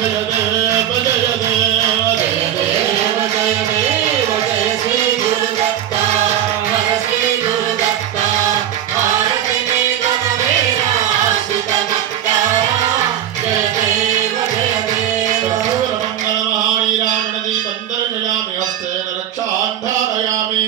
जय देव जय देव जय देव जय देव जय श्री गुरुदत्ता हर श्री गुरुदत्ता भारती में गणवीरा आश्रितमत्तारा जय देव जय देव मंगल महावीरा गणदीपं दर्शयामि हस्तेन रक्षां धारयामि।